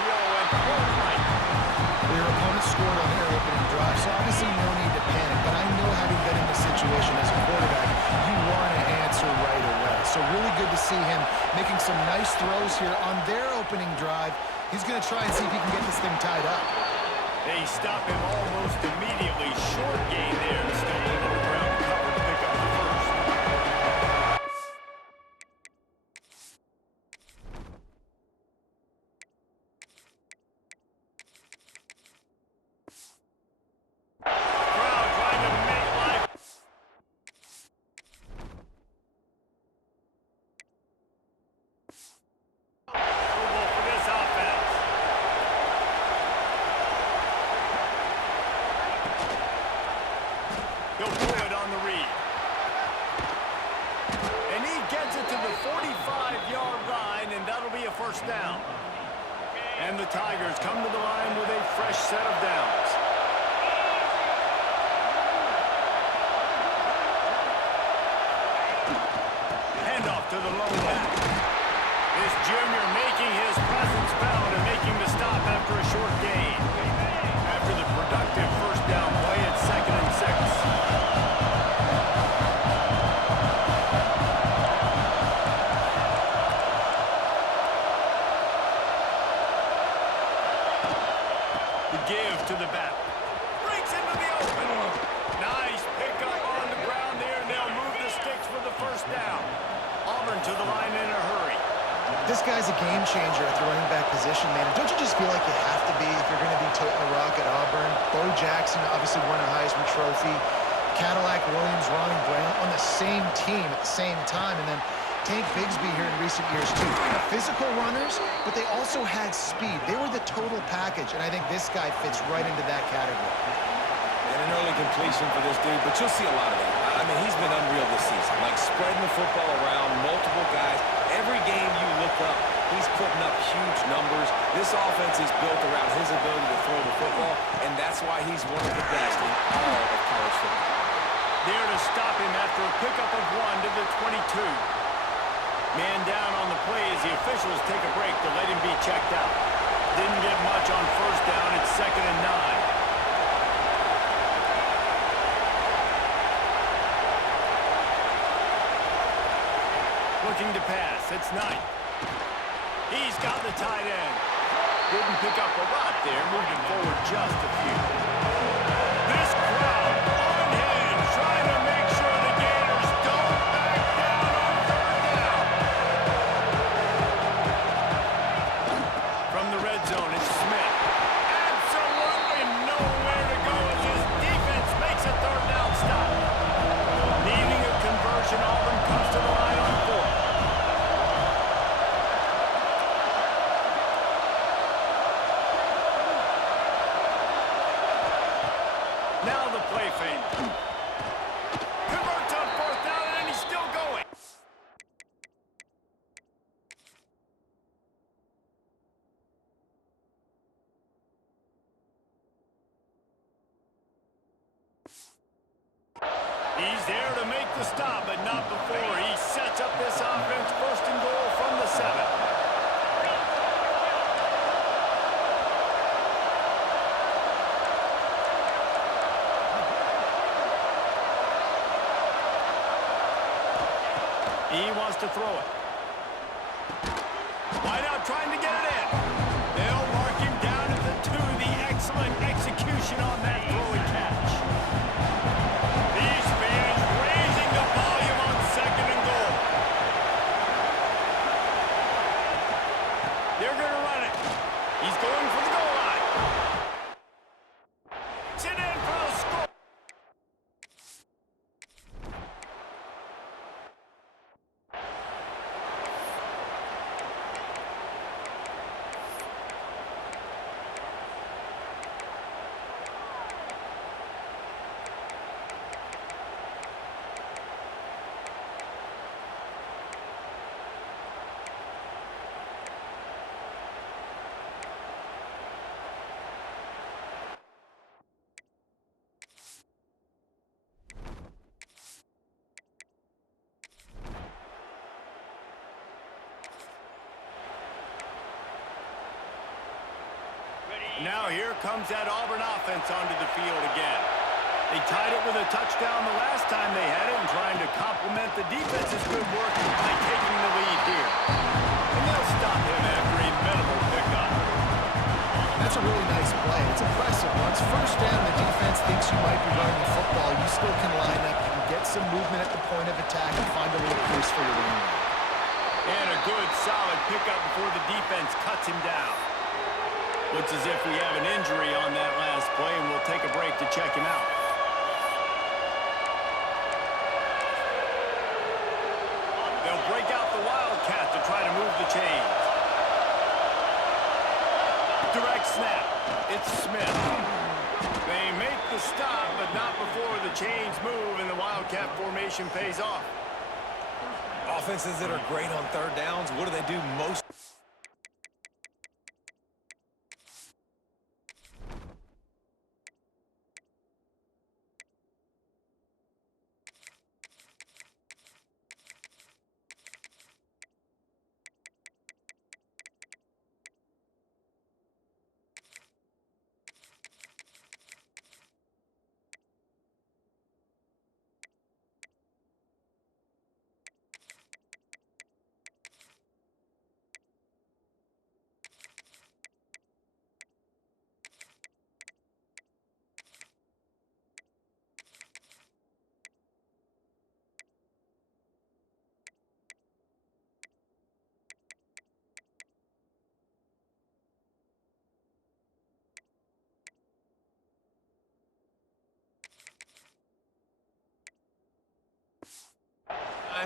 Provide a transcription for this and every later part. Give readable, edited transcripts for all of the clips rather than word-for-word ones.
and throw it right. Your opponent scored on their opening drive, so obviously no need to panic. But I know, having been in this situation as a quarterback, you want to answer right away. So really good to see him making some nice throws here on their opening drive. He's going to try and see if he can get this thing tied up. They stop him almost immediately. Short gain there. Still in the ground cover to pick up the first. Crowd trying to make life. Trouble for this offense. He'll pull it on the read. And he gets it to the 45-yard line, and that'll be a first down. And the Tigers come to the line with a fresh set of downs. Handoff to the lone back. This junior making his presence felt and making the stop after a short gain. After the productive first down play at 2nd and 6. The give to the back. Breaks into the open. Nice pickup on the ground there, and they'll move the sticks for the first down. Auburn to the line in a hurry. This guy's a game changer at the running back position, man. Don't you just feel like you have to be if you're going to be toting the rock at Auburn? Bo Jackson obviously won a Heisman Trophy. Cadillac Williams, Ronnie Brown on the same team at the same time. And then Tank Bigsby here in recent years, too. Physical runners, but they also had speed. They were the total package, and I think this guy fits right into that category. And an early completion for this dude, but you'll see a lot of that. I mean, he's been unreal this season, like spreading the football around, multiple guys. Every game you look up, he's putting up huge numbers. This offense is built around his ability to throw the football, and that's why he's one of the best in all of college football. There to stop him after a pickup of 1 to the 22. Man down on the play as the officials take a break to let him be checked out. Didn't get much on first down. It's 2nd and 9. Looking to pass. It's Knight. He's got the tight end. Didn't pick up a lot there, moving forward just a few. This crowd on hand, trying to make sure the Gators don't back down on 3rd down. From the red zone, it's Smith. Absolutely nowhere to go as his defense makes a 3rd down stop. Needing a conversion, Auburn comes to the line on 4th. Now the play fake. Converts on 4th down, and he's still going. He's there to make the stop, but not before. He sets up this offense 1st and goal from the 7. He wants to throw it. Wide out trying to get it in. They'll mark him down at the 2. The excellent execution on that throw and catch. These fans raising the volume on 2nd and goal. They're going to run it. He's going for the goal line. It's in for the score. comes that Auburn offense onto the field again. They tied it with a touchdown the last time they had it and trying to complement the defense's good work by taking the lead here. And they'll stop him after a minimal pickup. That's a really nice play. It's impressive. Once first down, the defense thinks you might be running the football. You still can line up. You can get some movement at the point of attack and find a little crease for your running back. And a good, solid pickup before the defense cuts him down. Looks as if we have an injury on that last play, and we'll take a break to check him out. They'll break out the Wildcat to try to move the chains. Direct snap. It's Smith. They make the stop, but not before the chains move and the Wildcat formation pays off. Offenses that are great on third downs, what do they do most?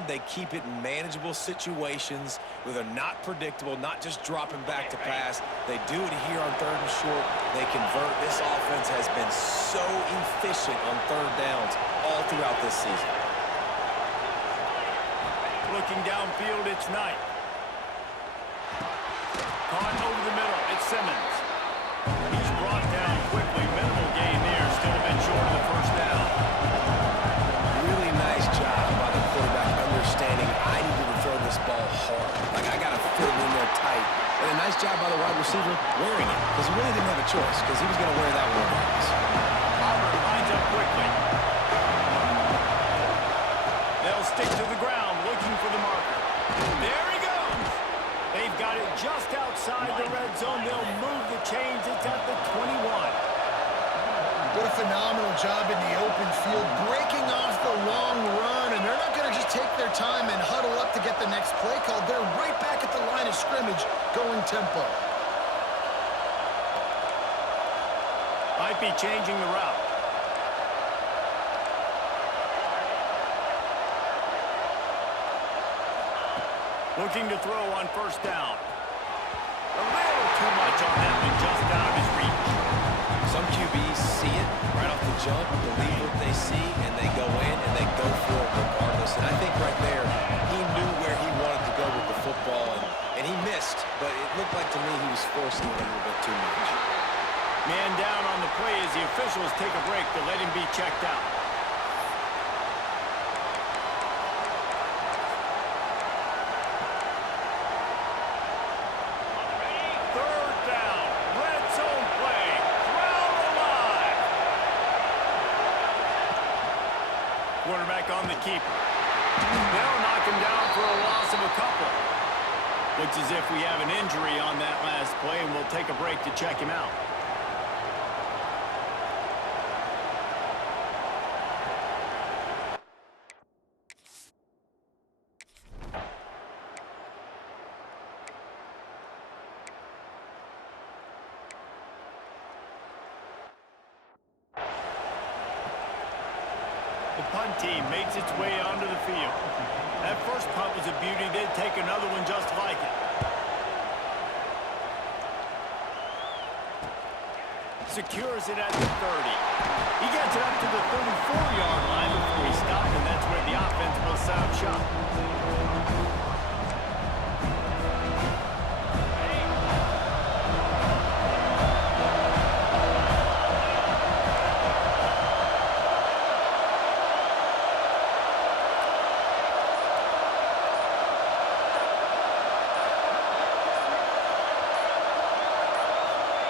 They keep it in manageable situations where they're not predictable, not just dropping back to pass. They do it here on third and short. They convert. This offense has been so efficient on third downs all throughout this season. Looking downfield, it's Knight. Caught over the middle, it's Simmons. He's brought down quickly. Minimal gain there, still a bit short of the first down. Really nice job by the quarterback understanding I need to throw this ball hard. Like, I got to fit it in there tight. And a nice job by the wide receiver wearing it, because he really didn't have a choice, because he was going to wear that one. Auburn lines up quickly. They'll stick to the ground, looking for the marker. There he goes. They've got it just outside the red zone. They'll move the chains. It's at the 21. What a phenomenal job in the open field, breaking off the long run, and they're not going to just take their time and huddle up to get the next play called. They're right back at the line of scrimmage, going tempo. Might be changing the route. Looking to throw on first down. A little too much on that one, just out of his reach. Some QBs see it right off the jump, believe what they see, and they go in and they go for it regardless. And I think right there, he knew where he wanted to go with the football, and he missed, but it looked like to me he was forcing it a little bit too much. Man down on the play as the officials take a break to let him be checked out. Third down, red zone play, crowd alive. Quarterback on the keeper. They'll knock him down for a loss of a couple. Looks as if we have an injury on that last play, and we'll take a break to check him out. The punt team makes its way onto the field. That first punt was a beauty. They'd take another one just like it. Secures it at the 30. He gets it up to the 34-yard line before he stopped, and that's where the offense will set up shop.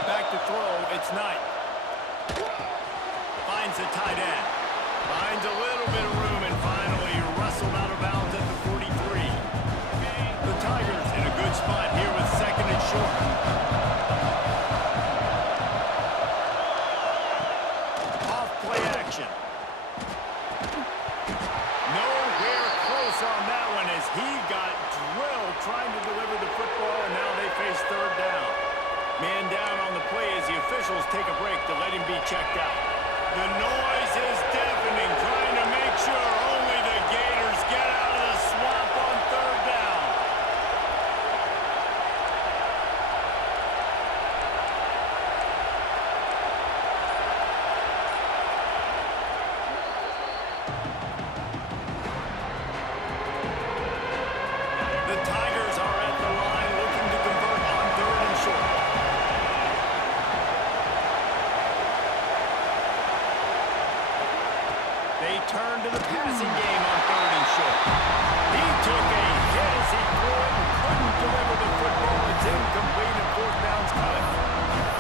Back to throw, it's It's Knight. Finds the tight end. Finds a little bit of room and finally wrestled out of bounds at the 43. The Tigers in a good spot here with second and short. Off play action. Nowhere close on that one as he got drilled trying to deliver the football, and now they face third down. Man down on the play as the officials take a break to let him be checked out. The noise is deafening, trying to make sure only the Gators get out of the swamp on third down. The Tigers are at the line looking to convert on third and short. They turn to the passing game on third and short. He took a hit as he threw it and couldn't deliver the football. It's incomplete and fourth down's cut.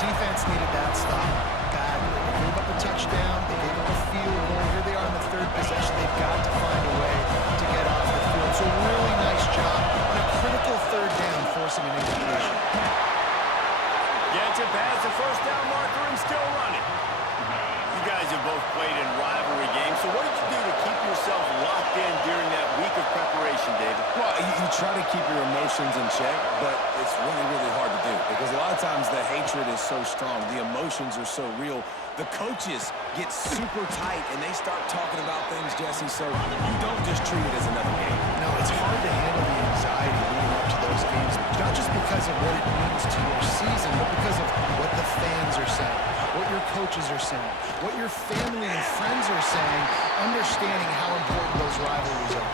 Defense needed that stop badly. They gave up a touchdown. They gave up a field goal. Here they are in the third possession. They've got to find a way to get off the field. So really nice job on a critical third down, forcing an incompletion. Gets it past the first down marker and still running. You guys have both played in rivalry games, so what did you do to keep yourself locked in during that week of preparation, David? Well, you try to keep your emotions in check, but it's really, really hard to do because a lot of times the hatred is so strong. The emotions are so real. The coaches get super tight, and they start talking about things, Jesse, so you don't just treat it as another game. No, it's hard to handle the anxiety leading up to those games, not just because of what it means to your season, but because of what the fans are saying, what your coaches are saying, what your family and friends are saying, understanding how important those rivalries are.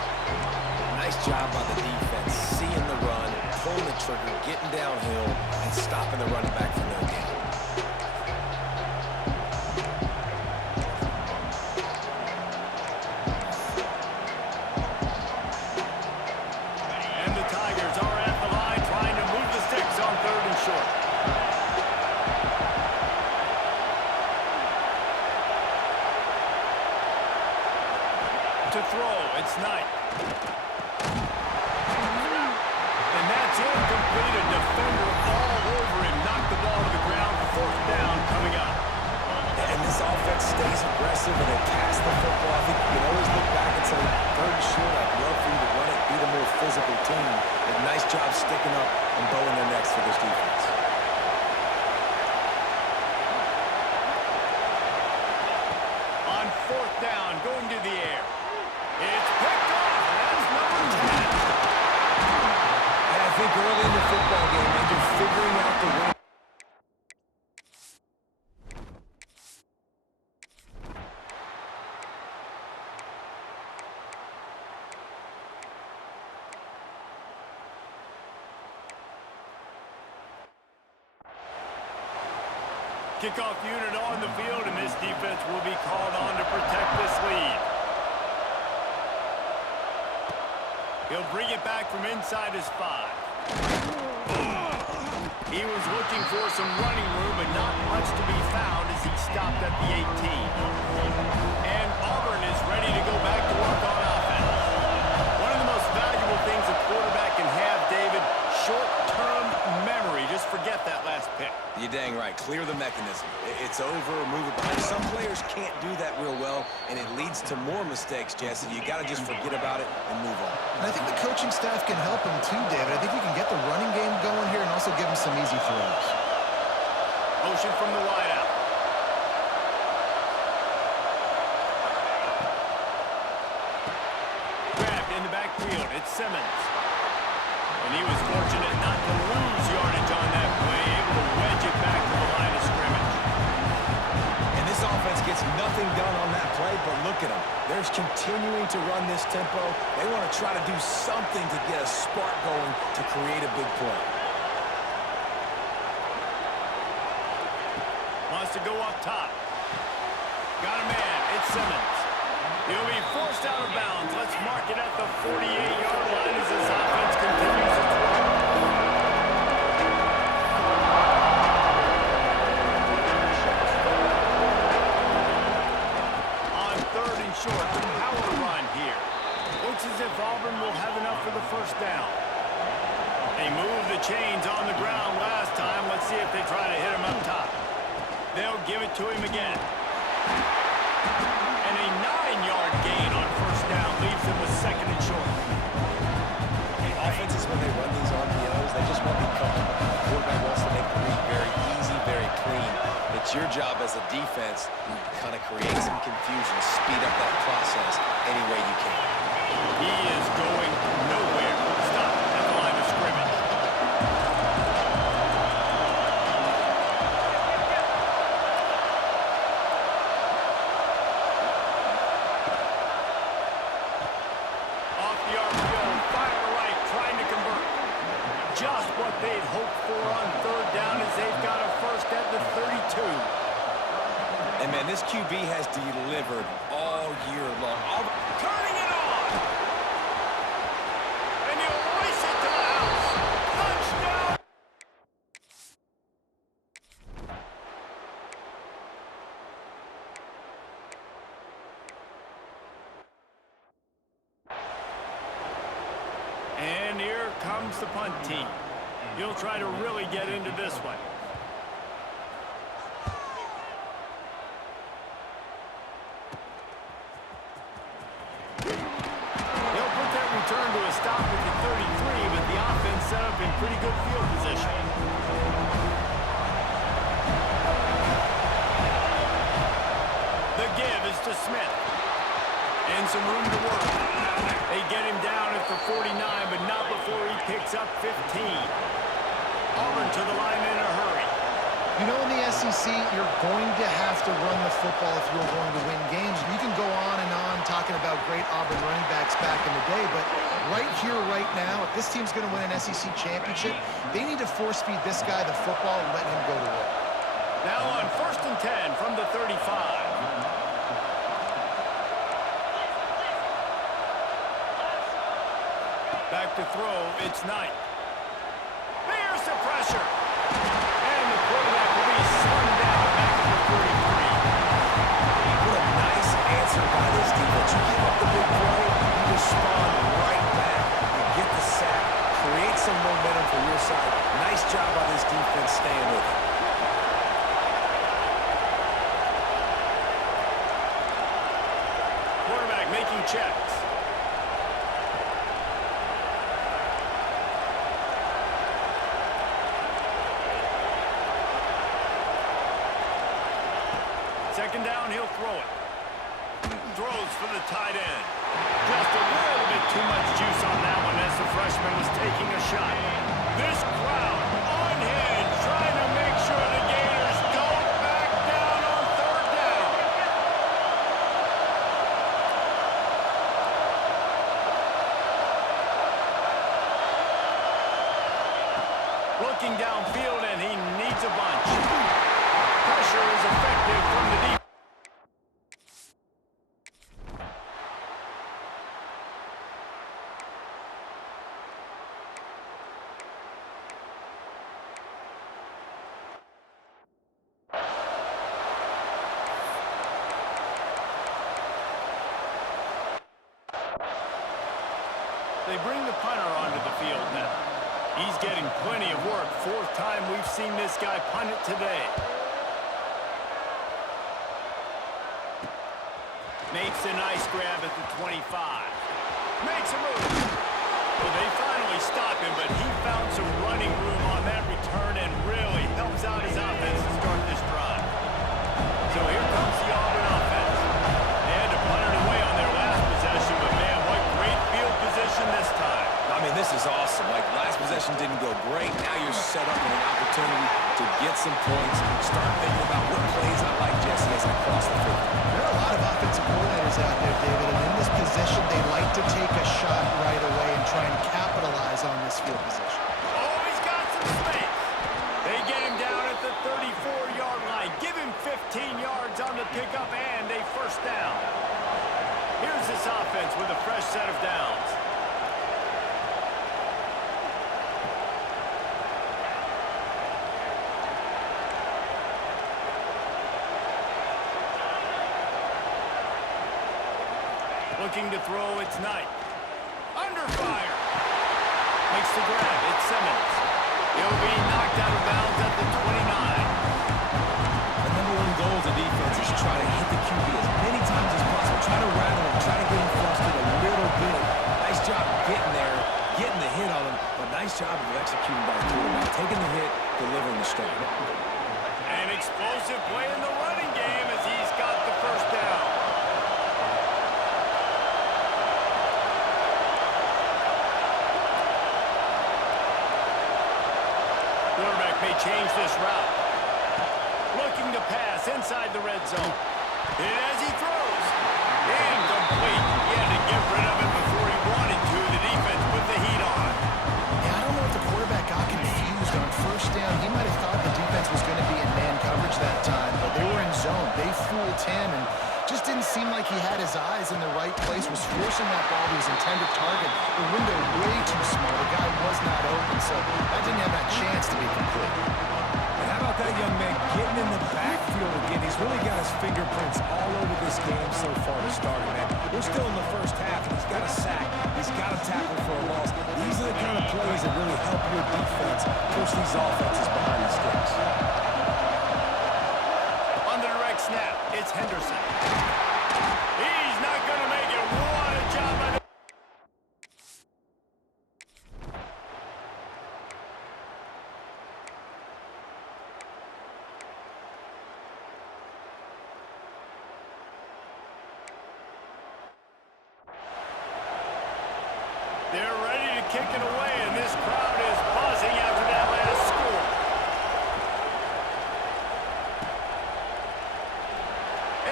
Nice job by the defense, seeing the run, pulling the trigger, getting downhill, and stopping the running back for no gain. And the Tigers are at the line trying to move the sticks on third and short. To throw, it's Knight. And that's incomplete. A defender all over him. Knocked the ball to the ground. Fourth down coming up. And this offense stays aggressive and they pass the football. I think you can always look back and say, third and short, I'd love for you to run it, be the more physical team. And nice job sticking up and bowing their necks for this defense. On fourth down, going to the air. It's picked off. That's number 10. And I think early in the football game, they're figuring out the win. Kickoff unit on the field, and this defense will be called on to protect this lead. He'll bring it back from inside his 5. He was looking for some running room, but not much to be found as he stopped at the 18. And Auburn is ready to go back to work on offense. One of the most valuable things a quarterback can have, David, short-term memory. Just forget that last pick. You're dang right. Clear the mechanism. It's over, move it behind. Some players can't do that real well, and it leads to more mistakes, Jesse. You got to just forget about it and move on. And I think the coaching staff can help him too, David. I think you can get the running game going here and also give him some easy throws. Motion from the wideout. Grabbed in the backfield. It's Simmons. And he was fortunate not to lose yardage on that play, able to wedge it back to the line of scrimmage. And this offense gets nothing done on that play, but look at them. They're continuing to run this tempo. They want to try to do something to get a spark going to create a big play. Wants to go up top. Got a man. It's Simmons. He'll be forced out of bounds. Let's mark it at the 48-yard line as this offense continues to throw. short. Power run here. Looks as if Auburn will have enough for the first down. They moved the chains on the ground last time. Let's see if they try to hit him up top. They'll give it to him again. And a 9-yard gain on first down leaves him with second and short. Offenses, when they run these RPOs, they just want to be comfortable. The quarterback wants to make the read very easy, very clean. It's your job as a defense to kind of create some confusion, speed up that process any way you can. He is going nowhere. Stop at the line of scrimmage. Off the RPO, fire right, trying to convert. Just what they'd hoped for on third down as they've got a first at the 32. And, man, this QB has delivered all year long. Turning it on! And he'll race it to the house! Touchdown! And here comes the punt team. He'll try to really get into this one. They'll put that return to a stop at the 33, but the offense set up in pretty good field position. The give is to Smith. And some room to work. They get him down at the 49, but not before he picks up 15. Auburn to the line in a hurry. You know, in the SEC, you're going to have to run the football if you're going to win games. You can go on and on talking about great Auburn running backs back in the day, but right here, right now, if this team's going to win an SEC championship, they need to force-feed this guy the football and let him go to work. Now on 1st and 10 from the 35. Back to throw, it's Knight. There's the pressure. And the quarterback will be slung down back to the 33. What a nice answer by this defense. You give up the big play, you respond right back, you get the sack, create some momentum for your side. Nice job by this defense staying with it. Quarterback making checks. Second down, he'll throw it. Throws for the tight end. Just a little bit too much juice on that one as the freshman was taking a shot. This crowd unhinged, trying to make sure the Gators don't back down on third down. Looking downfield, and he needs a bunch. Pressure is effective from the deep. They bring the punter onto the field now. He's getting plenty of work. Fourth time we've seen this guy punt it today. Makes a nice grab at the 25. Makes a move. Well, they finally stop him, but he found some running room on that return and really helps out his offense to start this drive. So here comes the Auburn offense. They had to punt it away on their last possession, but man, what great field position this time. I mean, this is awesome. Like, last possession didn't go great. Now you're set up with an opportunity to get some points. Start thinking about what plays I like, Jesse, as I cross the field. There are a lot of offensive coordinators out there, David, and in this position, they like to take a shot right away and try and capitalize on this field position. Oh, he's got some space. They get him down at the 34-yard line. Give him 15 yards on the pickup and a first down. Here's this offense with a fresh set of downs. Looking to throw, it's Knight. Under fire. Makes the grab, it's Simmons. He'll be knocked out of bounds at the 29. The number one goal of the defense is try to hit the QB as many times as possible. Try to rattle him, try to get him flustered a little bit. Nice job getting there, getting the hit on him, but nice job of executing by the quarterback. Taking the hit, delivering the strike. An explosive play in the running game as he's got the first down. Quarterback may change this route. Looking to pass inside the red zone. And as he throws, incomplete. He had to get rid of it before he wanted to. The defense put the heat on. Yeah, I don't know if the quarterback got confused on first down. He might have thought the defense was going to be in man coverage that time, but they were in zone. They fooled him and just didn't seem like he had his eyes in the right place, was forcing that ball to his intended target. The window way too small. The guy was not open, so that didn't have that chance to be complete. And how about that young man getting in the backfield again? He's really got his fingerprints all over this game so far to start, man. We're still in the first half, and he's got a sack. He's got a tackle for a loss. These are the kind of plays that really help your defense push these offenses behind the sticks. On the direct snap, it's Henderson. He's not going to make it. What a job by the... They're ready to kick it away, and this crowd is buzzing after that last score.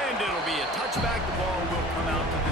And it'll be a touchback. The ball will come out to the...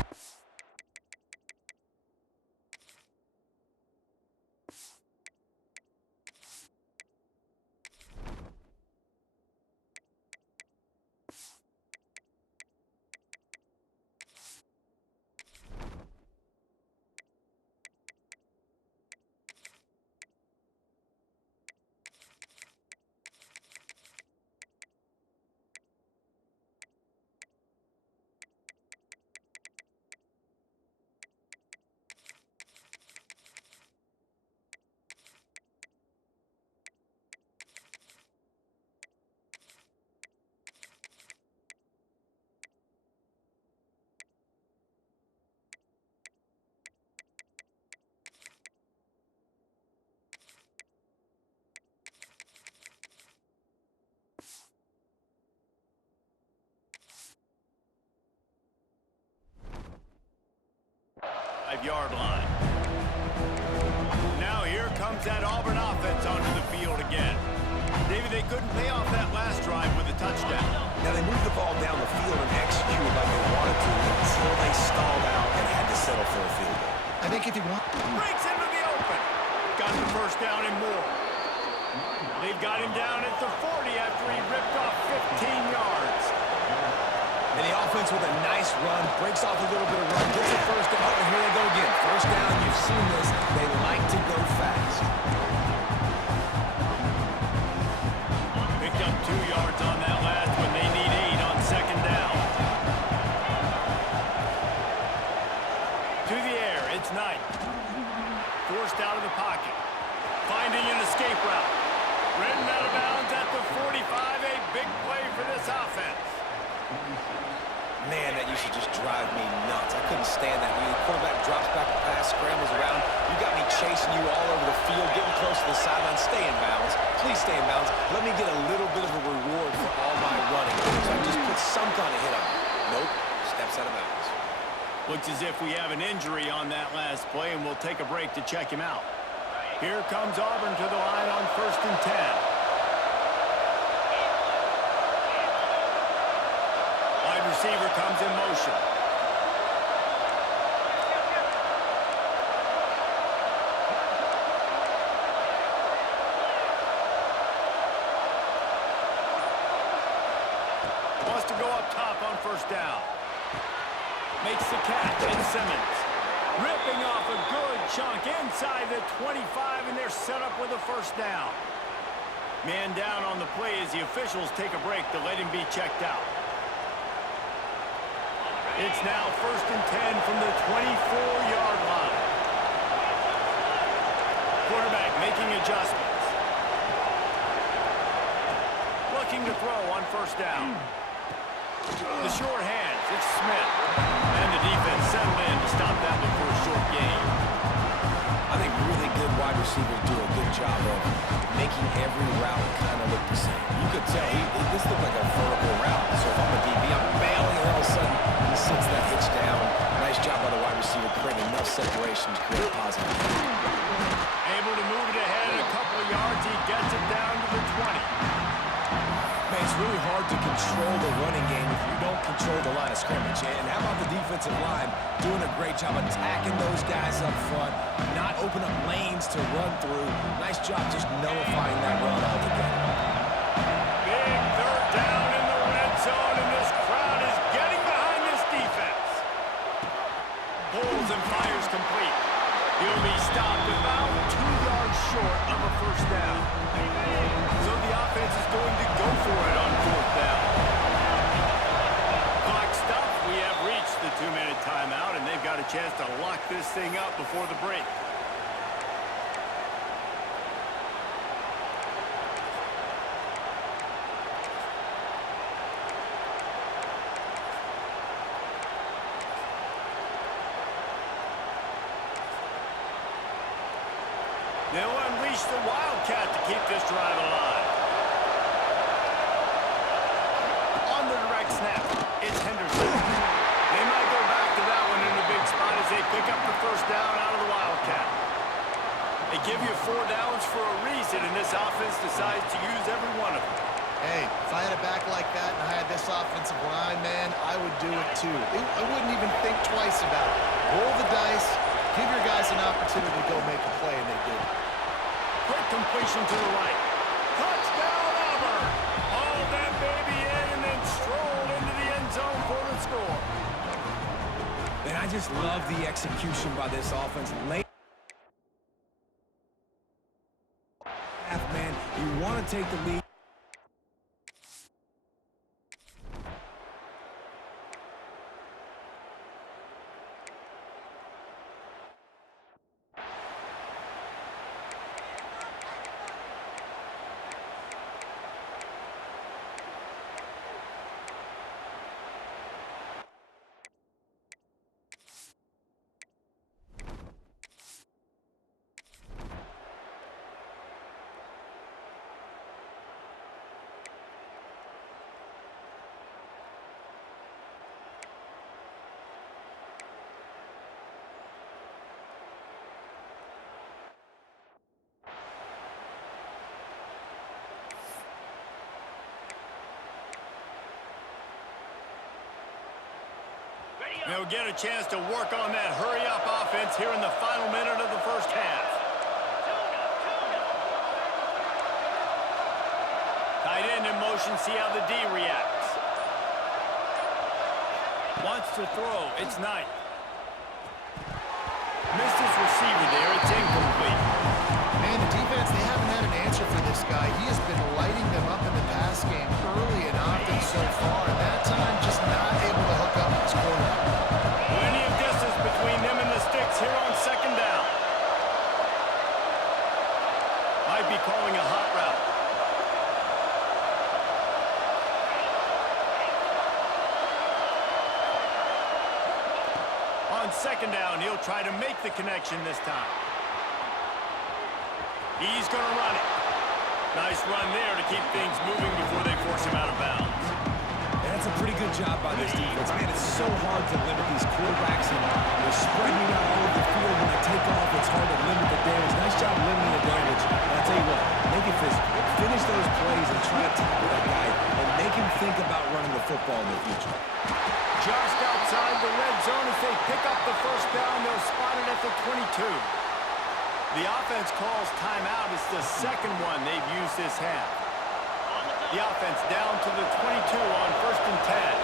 Five-yard line. Now here comes that Auburn offense onto the field again. David, they couldn't pay off that last drive with a touchdown. Now they moved the ball down the field and executed like they wanted to until they stalled out and had to settle for a field goal. I think if you want... Breaks into the open. Got the first down and more. They've got him down at the 40 after he ripped off 15 yards. And the offense with a nice run, breaks off a little bit of run, gets the first down. Oh, and here they go again. First down, you've seen this. They like to go fast. Picked up 2 yards on that last one. They need 8 on second down. To the air, it's Knight. Forced out of the pocket. Finding an escape route. Ridden out of bounds at the 45. A big play for this offense. Man, that used to just drive me nuts. I couldn't stand that. When the quarterback drops back the pass, scrambles around, you got me chasing you all over the field, getting close to the sideline. Stay in bounds. Please stay in bounds. Let me get a little bit of a reward for all my running. So I just put some kind of hit on him. Nope. Steps out of bounds. Looks as if we have an injury on that last play, and we'll take a break to check him out. Here comes Auburn to the line on 1st and 10. Receiver comes in motion. Wants to go up top on first down. Makes the catch, and Simmons ripping off a good chunk inside the 25, and they're set up with a first down. Man down on the play as the officials take a break to let him be checked out. It's now 1st and 10 from the 24-yard line. Quarterback making adjustments. Looking to throw on 1st down. The short hands, it's Smith. And the defense settled in to stop that one for a short gain. I think really good wide receivers do a good job of making every route kind of look the same. You could tell this looked like a vertical route. So if I'm a DB, I'm bailing, and all of a sudden he sits that hitch down. Nice job by the wide receiver, creating enough separation to create a positive. Able to move it ahead a couple of yards. He gets it down to the 20. Man, it's really hard to control the running game if you don't control the line of scrimmage. And how about the defensive line doing a great job attacking those guys up front, not open up lanes to run through. Nice job just nullifying that run altogether. Big 3rd down in the red zone, and this crowd is getting behind this defense. Pulls and fires complete. He'll be stopped about 2 yards short of a 1st down. So the offense is going to go for it on 4th down. Clock stopped. We have reached the 2-minute timeout, and they've got a chance to lock this thing up before the break. They'll unleash the Wildcat to keep this drive alive. On the direct snap, it's Henderson. They might go back to that one in a big spot as they pick up the 1st down out of the Wildcat. They give you 4 downs for a reason, and this offense decides to use every one of them. Hey, if I had a back like that and I had this offensive line, man, I would do it too. I wouldn't even think twice about it. Roll the dice, give your guys an opportunity to go make a play, and they did. Quick completion to the right. Touchdown, Auburn! Haul that baby in and then stroll into the end zone for the score. And I just love the execution by this offense. Late half, man, you want to take the lead. They'll get a chance to work on that hurry-up offense here in the final minute of the 1st half. Tight end in motion, see how the D reacts. Wants to throw, it's Knight. Missed his receiver there, it's incomplete. Man, the defense, they haven't had an answer for this guy. He has been lighting them up in the pass game early and often so far, and that time just not able to hook up his quarterback. Plenty of distance between them and the sticks here on 2nd down. Might be calling a hot route. On 2nd down, he'll try to make the connection this time. He's going to run it. Nice run there to keep things moving before they force him out of bounds. And that's a pretty good job by this defense. Man, it's so hard to limit these quarterbacks, and they're spreading out all over the field. When they take off, it's hard to limit the damage. Nice job limiting the damage. And I'll tell you what, make it physical. Finish those plays and try to tackle that guy and make him think about running the football in the future. Just outside the red zone as they pick up the 1st down. They'll spot it at the 22. The offense calls timeout. It's the 2nd one they've used this half. The offense down to the 22 on 1st and 10.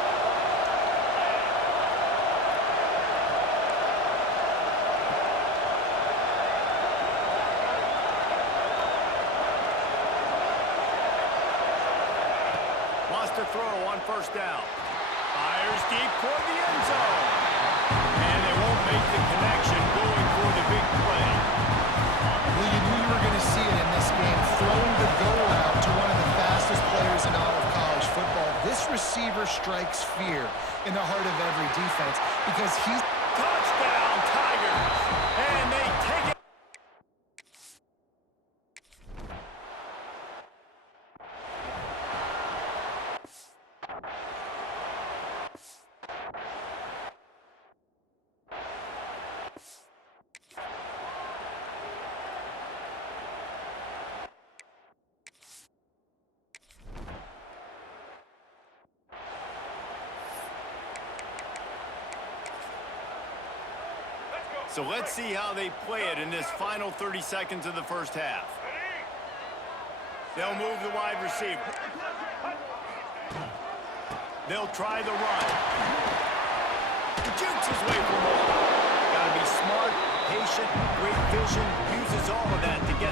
Wants to throw on 1st down. Fires deep toward the end zone. throwing the go route to one of the fastest players in all of college football. This receiver strikes fear in the heart of every defense because he's... Touchdown, Tigers! And they take it. So let's see how they play it in this final 30 seconds of the first half. They'll move the wide receiver. They'll try the run. He jukes his way from home. Got to be smart, patient, great vision, uses all of that to get